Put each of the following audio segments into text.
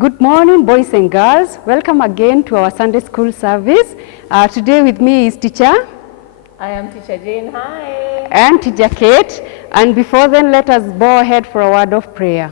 Good morning, boys and girls. Welcome again to our Sunday school service. Today with me is teacher. I am teacher Jane. Hi. And teacher Kate. And before then, let us bow ahead for a word of prayer.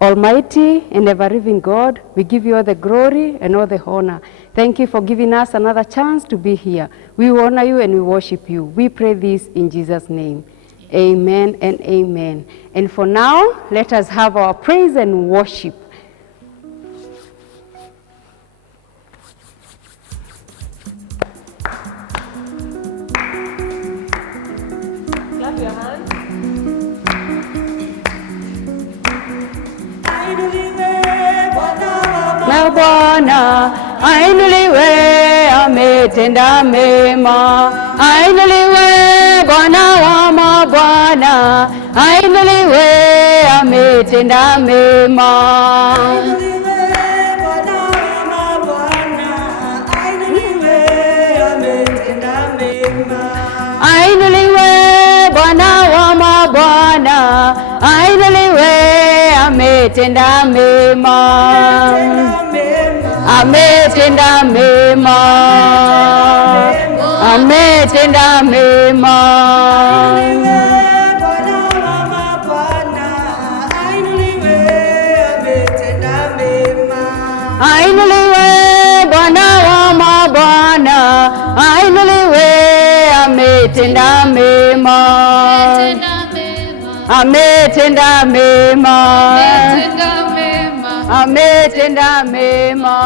Almighty and ever-living God, we give you all the glory and all the honor. Thank you for giving us another chance to be here. We honor you and we worship you. We pray this in Jesus' name. Amen and amen. And for now, let us have our praise and worship. Clap your hands. Na Bwana ainuliwe, ametenda mema. Ainuliwe Bwana wa mabwana, ainuliwe, ametenda mema. Ainuliwe Bwana wa mabwana, ainuliwe, ametenda mema. Ametenda mema. Ametenda mema. Ainuliwe Bwana wa mabwana, ainuliwe, ametenda mema. Ametenda mema. Ametenda mema.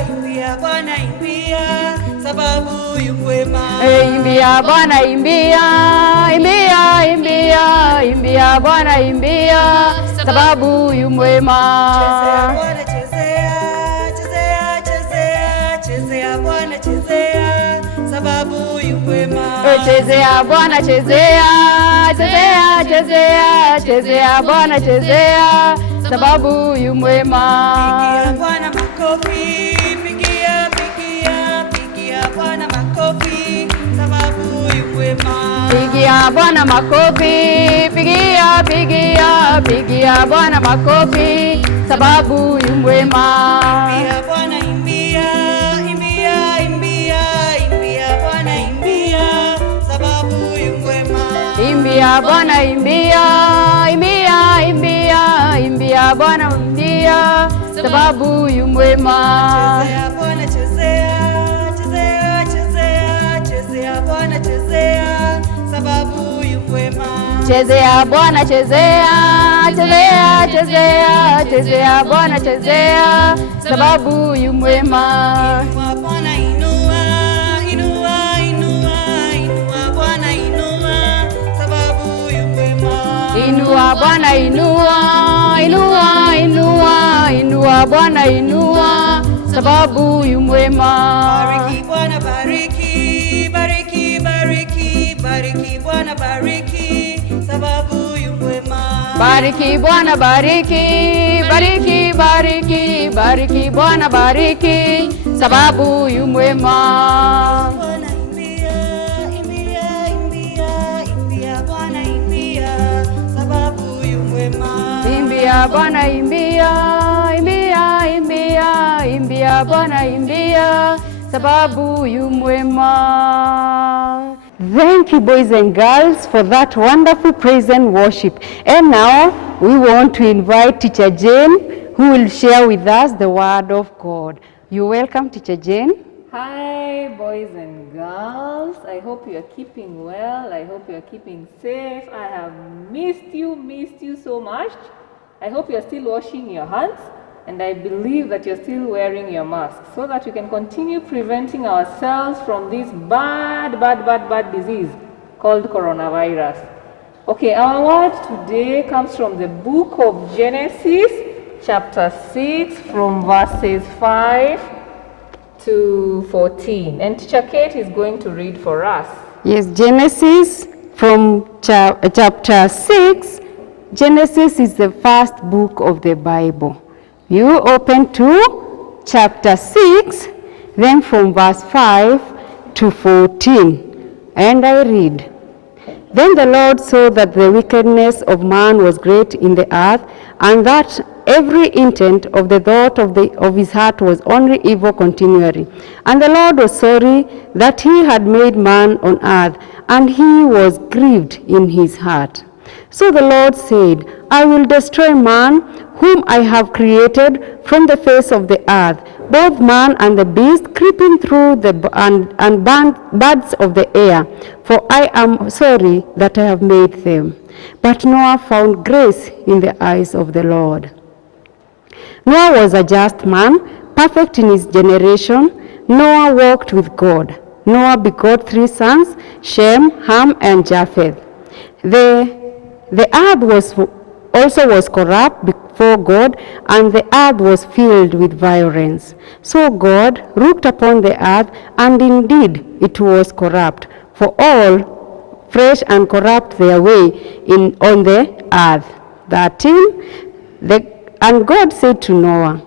Imbia Bwana imbia, sababu yu mwema. Imbia Bwana imbia, imbia imbia, imbia Bwana imbia, sababu yu mwema. Chezea Bwana chezea, chezea chezea, chezea Bwana chezea, sababu yu mwema. Chezea Bwana chezea, chezea chezea, chezea Bwana chezea, sababu yu mwema. Pigia Bwana makofi, pigia pigia, pigia Bwana makofi, sababu yu mwema. Pigia Bwana makofi, pigia pigia, pigia Bwana makofi, sababu yu mwema. Imbia Bwana imbia, imbia imbia, imbia Bwana imbia, sababu yu mwema. Imbia Bwana imbia, imbia imbia, imbia Bwana imbia, sababu yu mwema. Chezea Bwana chezea, chezea chezea, chezea Bwana chezea, sababu yu mwema. Chezea Bwana chezea, chezea chezea, chezea Bwana chezea, sababu yu mwema. Inua Bwana inua, inua inua, inua Bwana inua, sababu yu mwema. Inua Bwana inua, inua inua, inua Bwana inua, sababu yu mwema. Bariki Bwana bariki, bariki bariki, bariki Bwana bariki, sababu yu mwema. Bariki Bwana bariki, bariki bariki, bariki Bwana bariki, sababu yu mwema. Bwana imbia, imbia imbia, imbia Bwana imbia, sababu yu mwema. Imbia Bwana imbia, imbia imbia, imbia Bwana imbia, sababu yu mwema. Thank you, boys and girls, for that wonderful praise and worship. And now we want to invite Teacher Jane, who will share with us the word of God. You're welcome, Teacher Jane. Hi, boys and girls. I hope you are keeping well. I hope you are keeping safe. I have missed you so much. I hope you are still washing your hands, and I believe that you're still wearing your mask so that we can continue preventing ourselves from this bad disease called coronavirus. Okay, our word today comes from the book of Genesis, chapter 6, from verses 5 to 14. And Teacher Kate is going to read for us. Yes, Genesis from chapter 6. Genesis is the first book of the Bible. You open to chapter 6, then from verse 5 to 14. And I read, Then the Lord saw that the wickedness of man was great in the earth, and that every intent of the thought of his heart was only evil continually. And the Lord was sorry that he had made man on earth, and he was grieved in his heart. So the Lord said, I will destroy man, whom I have created from the face of the earth, both man and the beast, creeping through and birds of the air, for I am sorry that I have made them. But Noah found grace in the eyes of the Lord. Noah was a just man, perfect in his generation. Noah walked with God. Noah begot 3 sons, Shem, Ham, and Japheth. The earth also was corrupt before God, and the earth was filled with violence. So God looked upon the earth, and indeed it was corrupt, for all fresh and corrupt their way on the earth. 13. And God said to Noah,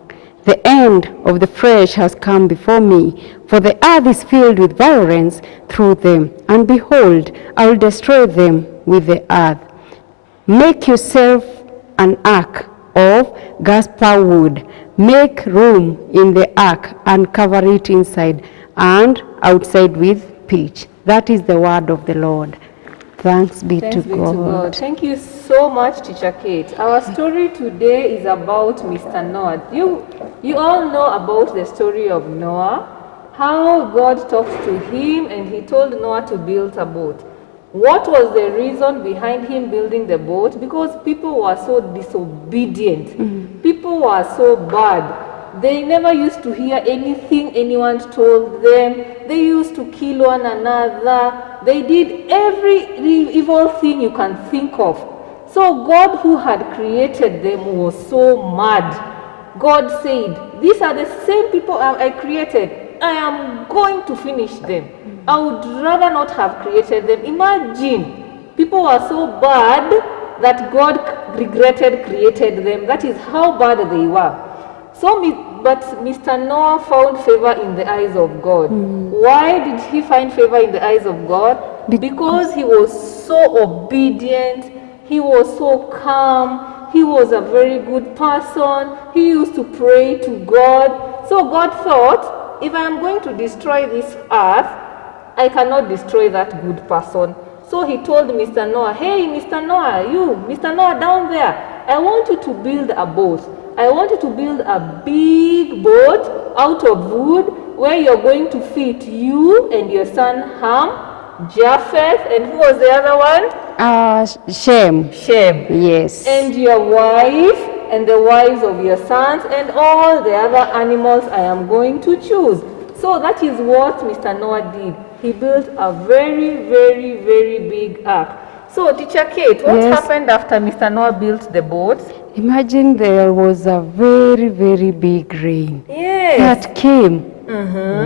the end of the flesh has come before me, for the earth is filled with violence through them, and behold, I will destroy them with the earth. Make yourself an ark of jasper wood. Make room in the ark and cover it inside and outside with pitch. That is the word of the Lord. Thanks be to God. Thank you so much, Teacher Kate. Our story today is about Mr. Noah. You all know about the story of Noah, how God talked to him and he told Noah to build a boat. What was the reason behind him building the boat? Because people were so disobedient. People were so bad. They never used to hear anything anyone told them. They used to kill one another. They did every evil thing you can think of. So God, who had created them, was so mad. God said, these are the same people I created. I am going to finish them. I would rather not have created them. Imagine, people were so bad that God regretted created them. That is how bad they were. But Mr. Noah found favor in the eyes of God. Why did he find favor in the eyes of God? Because he was so obedient, he was so calm, he was a very good person, he used to pray to God. So God thought, if I am going to destroy this earth, I cannot destroy that good person. So he told Mr. Noah, hey, Mr. Noah, Mr. Noah down there, I want you to build a boat. I want you to build a big boat out of wood where you're going to fit you and your son Ham, Japheth, and who was the other one? Shem. Yes. And your wife and the wives of your sons and all the other animals I am going to choose. So that is what Mr. Noah did. He built a very, very, very big ark. So, Teacher Kate, what happened after Mr. Noah built the boat? Imagine there was a very, very big rain that came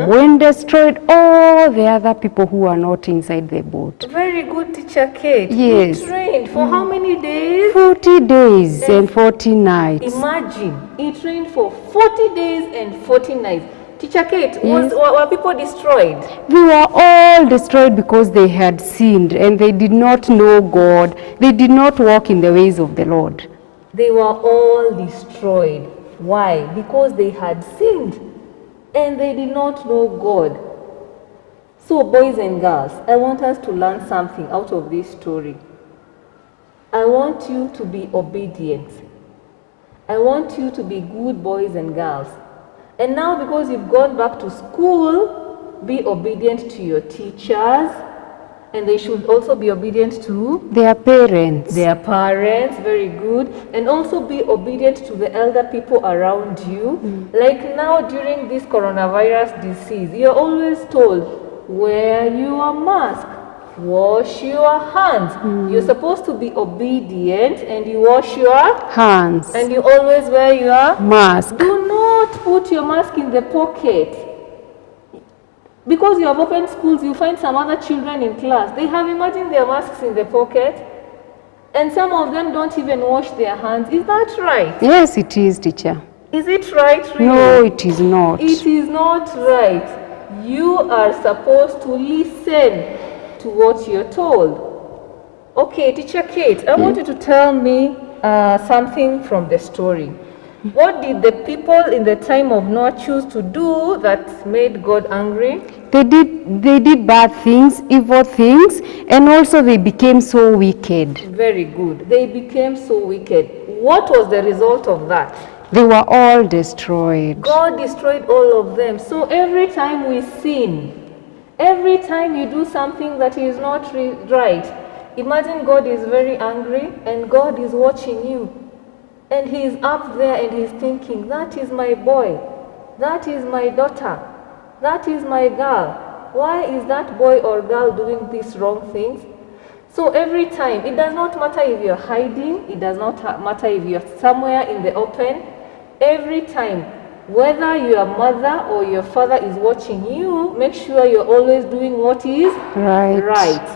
when destroyed all the other people who are not inside the boat. Very good, Teacher Kate. Yes. It rained for how many days? 40 days and 40 nights. Imagine, it rained for 40 days and 40 nights. Teacher Kate, were people destroyed? They were all destroyed because they had sinned and they did not know God. They did not walk in the ways of the Lord. They were all destroyed. Why? Because they had sinned and they did not know God. So, boys and girls, I want us to learn something out of this story. I want you to be obedient. I want you to be good boys and girls. And now, because you've gone back to school, be obedient to your teachers, and they should also be obedient to their parents. Very good. And also be obedient to the elder people around you. Like now, during this coronavirus disease, you're always told, wear your mask, wash your hands. You're supposed to be obedient and you wash your hands. And you always wear your mask. Do not put your mask in the pocket. Because you have opened schools, you find some other children in class. They have imagined their masks in the pocket. And some of them don't even wash their hands. Is that right? Yes, it is, teacher. Is it right, really? No, it is not. It is not right. You are supposed to listen to what you're told. Okay, Teacher Kate, I want you to tell me something from the story. What did the people in the time of Noah choose to do that made God angry? They did bad things, evil things, and also they became so wicked. Very good. They became so wicked. What was the result of that? They were all destroyed. God destroyed all of them. So every time we sin, every time you do something that is not right, imagine God is very angry and God is watching you. And he is up there and he's thinking, that is my boy, that is my daughter, that is my girl. Why is that boy or girl doing these wrong things? So every time, it does not matter if you're hiding, it does not matter if you're somewhere in the open. Every time, whether your mother or your father is watching you, make sure you're always doing what is right.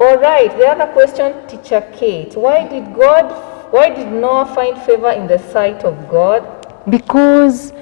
All right, the other question, Teacher Kate, why did Noah find favor in the sight of God? Because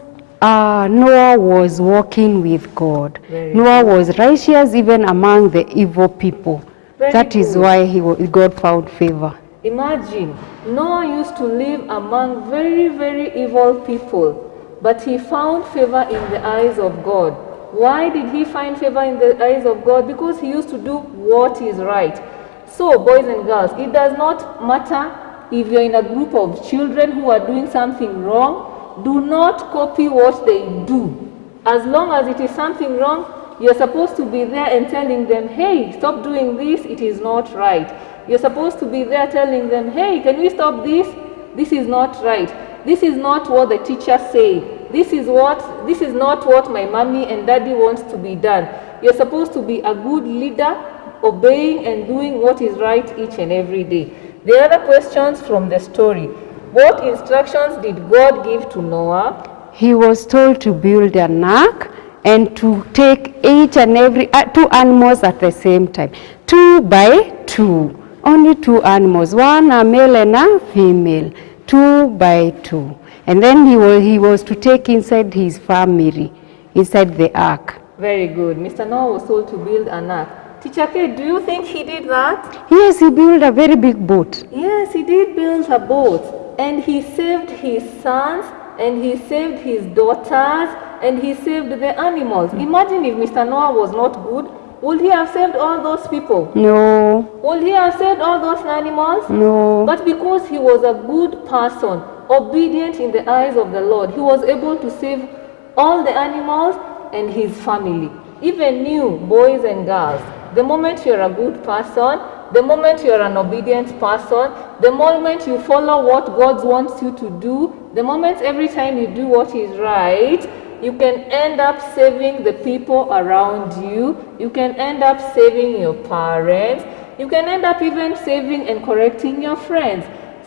Noah was walking with God. Noah was righteous even among the evil people. That is why God found favor. Imagine, Noah used to live among very, very evil people, but he found favor in the eyes of God. Why did he find favor in the eyes of God? Because he used to do what is right. So, boys and girls, it does not matter if you're in a group of children who are doing something wrong. Do not copy what they do. As long as it is something wrong, you're supposed to be there and telling them, hey, stop doing this, it is not right. You're supposed to be there telling them, hey, can we stop this? This is not right. This is not what the teacher said. This is not what my mommy and daddy wants to be done. You're supposed to be a good leader, obeying and doing what is right each and every day. The other questions from the story. What instructions did God give to Noah? He was told to build an ark and to take each and every 2 animals at the same time. 2 by 2. Only 2 animals. 1 a male and a female. 2 by 2. And then he was to take inside his family, inside the ark. Very good. Mr. Noah was told to build an ark. Teacher Kate, do you think he did that? Yes, he built a very big boat. Yes, he did build a boat. And he saved his sons, and he saved his daughters, and he saved the animals. Imagine if Mr. Noah was not good, would he have saved all those people? No. Would he have saved all those animals? No. But because he was a good person, obedient in the eyes of the Lord, he was able to save all the animals and his family. Even you, boys and girls, the moment you're a good person, the moment you're an obedient person, the moment you follow what God wants you to do, the moment every time you do what is right, you can end up saving the people around you. You can end up saving your parents. You can end up even saving and correcting your friends.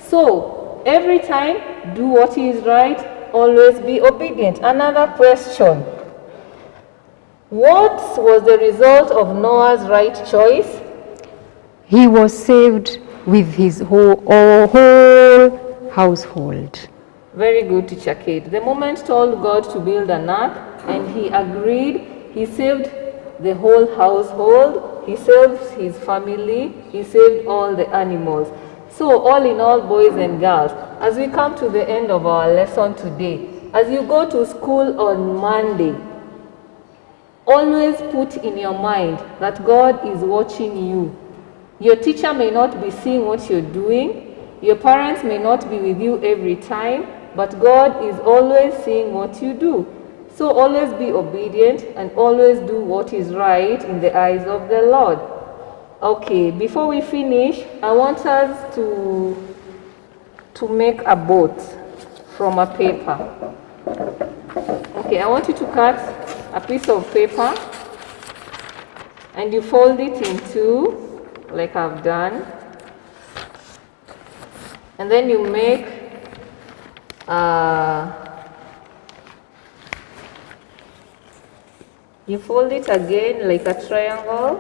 So, every time, do what is right, always be obedient. Another question. What was the result of Noah's right choice? He was saved with his whole household. Very good, Teacher Kate. The moment told God to build an ark and he agreed, he saved the whole household, he saved his family, he saved all the animals. So all in all, boys and girls, as we come to the end of our lesson today, as you go to school on Monday, always put in your mind that God is watching you. Your teacher may not be seeing what you're doing, your parents may not be with you every time, but God is always seeing what you do. So always be obedient and always do what is right in the eyes of the Lord. Okay, before we finish, I want us to make a boat from a paper. Okay, I want you to cut a piece of paper and you fold it in 2, like I've done. And then you make you fold it again like a triangle,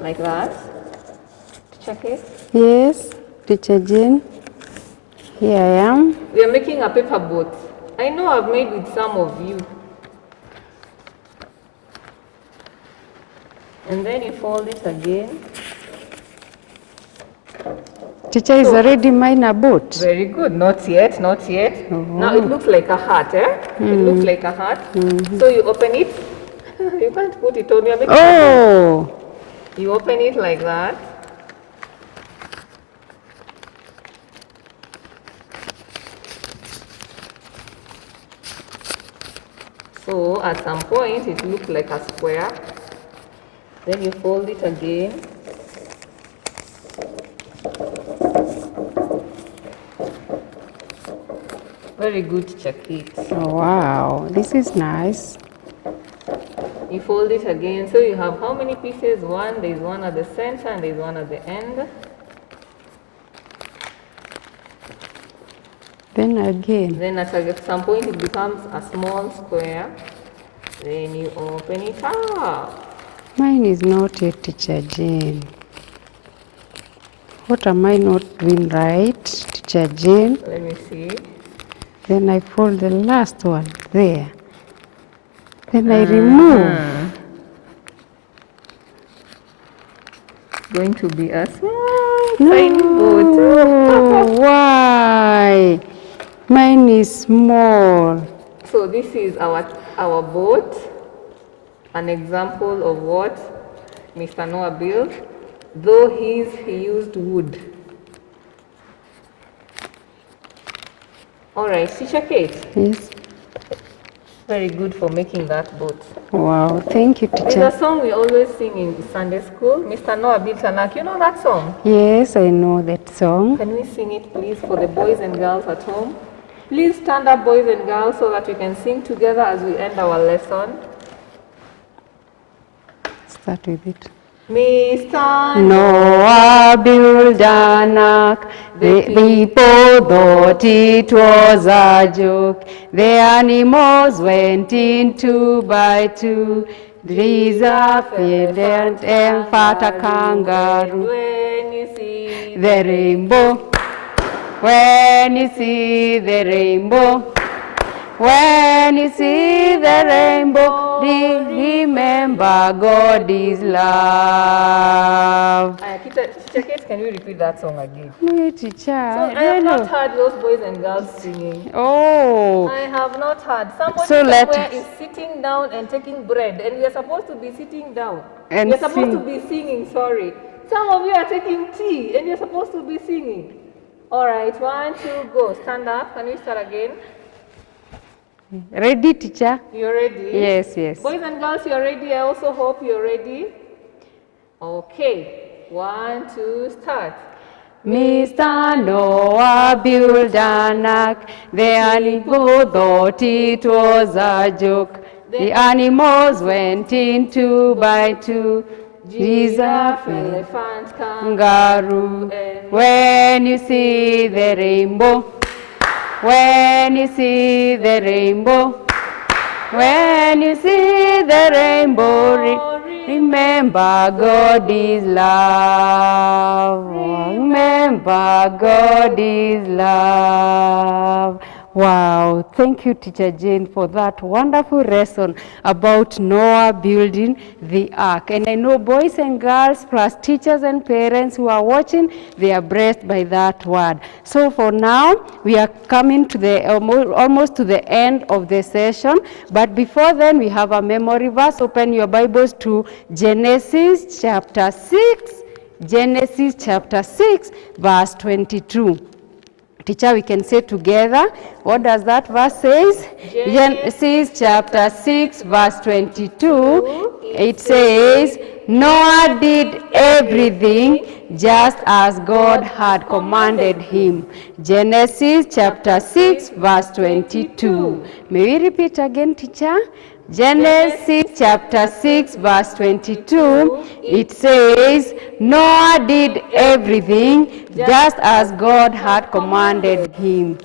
like that. Check it. Yes, Teacher Jane. Here I am. We are making a paper boat. I know I've made with some of you. And then you fold it again. Teacher, is already mine a boat? Very good. Not yet, not yet. Now it looks like a heart, eh? It looks like a heart. So you open it. You can't put it on your making a boat. Oh, You open it like that. So at some point it looks like a square. Then you fold it again. Very good, Chakit. oh, wow, this is nice. You fold it again. So you have how many pieces? One, there's one at the center and there's one at the end. Then again. Then at some point it becomes a small square. Then you open it up. Mine is not yet, Teacher Jane. What am I not doing right, Teacher Jane? Let me see. Then I fold the last one there. Then I remove. Going to be a small, tiny boat. No, why? Mine is small. So this is our boat. An example of what Mr. Noah built. Though he used wood. All right, Teacher Kate. Yes. Very good for making that boat. Wow, thank you, There's teacher. a song we always sing in Sunday school. Mr. Noah built an ark. You know that song? Yes, I know that song. Can we sing it, please, for the boys and girls at home? Please stand up, boys and girls, so that we can sing together as we end our lesson. Start with it. Mr. Noah built an ark. The people thought it was a joke. The animals went in 2 by 2. There's a elephant and fat a kangaroo. When you see The rainbow. When you see the rainbow. When you see the rainbow, remember God is love. Teacher Kate, can you repeat that song again? No, teacher. So I have not heard those boys and girls singing. Oh, I have not heard. Somebody So let somewhere us- is sitting down and taking bread, and we are supposed to be sitting down. And we are supposed to sing. be singing, sorry. Some of you are taking tea, and you're supposed to be singing. All right, 1, 2, go. Stand up. Can we start again? ready, teacher? You're ready? Yes, yes. Boys and girls, you're ready. I also hope you're ready. Okay. 1, 2, start. Mr. Noah built an ark. The animals thought it was a joke. The animals went in 2 by 2. Giraffe, Jesus, elephant, kangaroo. and When you see the rainbow, when you see the rainbow, when you see the rainbow, remember God is love. Remember God is love. Wow, thank you, Teacher Jane, for that wonderful lesson about Noah building the ark. And I know boys and girls, plus teachers and parents who are watching, they are blessed by that word. So for now, we are coming to the almost to the end of the session. But before then, we have a memory verse. Open your Bibles to Genesis chapter 6. Genesis chapter 6, verse 22. Teacher, we can say together, what does that verse say? Genesis chapter 6, verse 22. It says, Noah did everything just as God had commanded him. Genesis chapter 6, verse 22. May we repeat again, teacher? Genesis chapter 6, verse 22, it says, Noah did everything just as God had commanded him.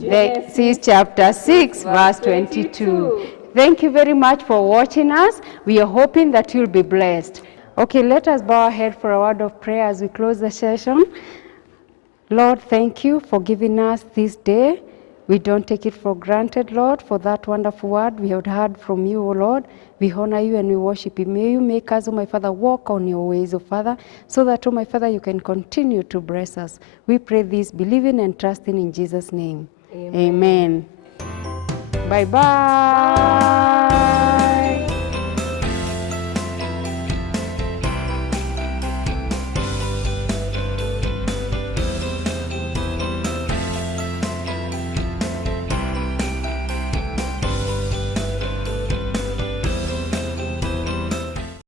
Genesis chapter 6, verse 22. Thank you very much for watching us. We are hoping that you'll be blessed. Okay, let us bow our head for a word of prayer as we close the session. Lord, thank you for giving us this day. We don't take it for granted, Lord, for that wonderful word we have heard from you, O Lord. We honor you and we worship you. May you make us, O my Father, walk on your ways, O Father, so that, O my Father, you can continue to bless us. We pray this, believing and trusting in Jesus' name. Amen. Bye-bye.